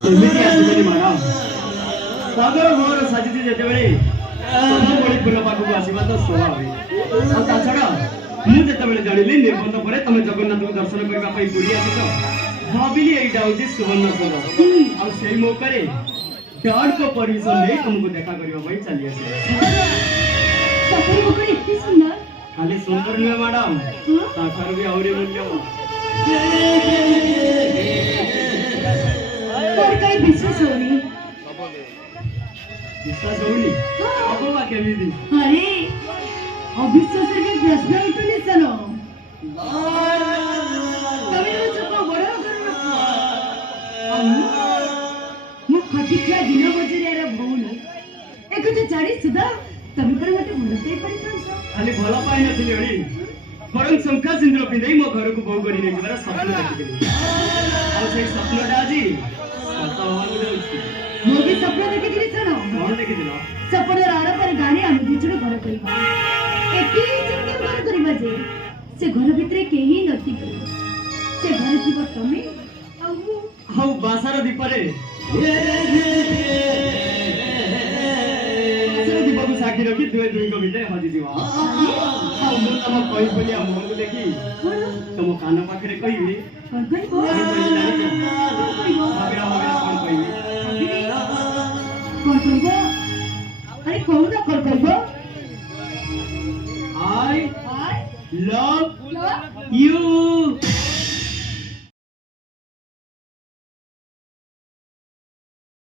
ଏମିତି ଆସିବନି ମ୍ୟାଡ଼ାମ। ସାଗର ଘର ସାଜିଛି ଯେତେବେଳେ ସଦାବେଳେ ଫୁଲ ପାଖକୁ ଆସିବା ତ ସ୍ୱାଭାବିକ। ଆଉ ତା ଛଡ଼ା ମୁଁ ଯେତେବେଳେ ଜାଣିଲି ନିର୍ବନ୍ଧ ପରେ ତମେ ଜଗନ୍ନାଥଙ୍କୁ ଦର୍ଶନ କରିବା ପାଇଁ ପୁରୀ ଆସିଛ, ଭାବିଲି ଏଇଟା ହଉଛି ସୁବର୍ଣ୍ଣ ସୁଯୋଗ। ଆଉ ସେଇ ମୌକାରେ ଡାଡଙ୍କ ପରମିଶନ ନେଇ ତମକୁ ଦେଖା କରିବା ପାଇଁ ଚାଲି ଆସିଲି। ଏତେ ସୁନ୍ଦର ଖାଲି ସୁନ୍ଦର ନୁହେଁ ମ୍ୟାଡ଼ାମ, ତାଠାରୁ ବି ଆହୁରି ମୂଲ୍ୟବାନ। ବିଶ୍ୱାସ ହଉନି। ବିଶ୍ୱାସ ହଉନି? ହବ ବା କେମିତି? अरे अविश्वास के प्रश्न उठुनी सन तमे हो चको बड़ करू मु खटिया दिन मजुरिया रे भौनी एक जे जानी सुधा तमे पर मते भल पाई परितन खाली भल पाई नथिली हणी, बरं शंका सिंदूर पिंधाई मो घर को बहु करी नेबार स्वप्न देखिली। आ से स्वप्नटा आजी सत होबाकू जाउछि। मो भी स्वप्न देखिली सन कोन देखिदिलो? सपन राण पर गाड़ी आम दिचुड़ घर करबा एके सुंदर घर करबा जे से घर भितरे केही नथिबे से घर थिब तमे आ मु हाउ बासार दीपरे बासार दीपक साक्षी रखी दुए दुई को भितर हजि दिवा। हाउ मु तम कहि बोली आ मोहन को देखी तम कान पाखरे कहिबी कोन कहबो कोन कहिबी कोन कहबो अरे कहू ना कोन कहबो I hi love low you।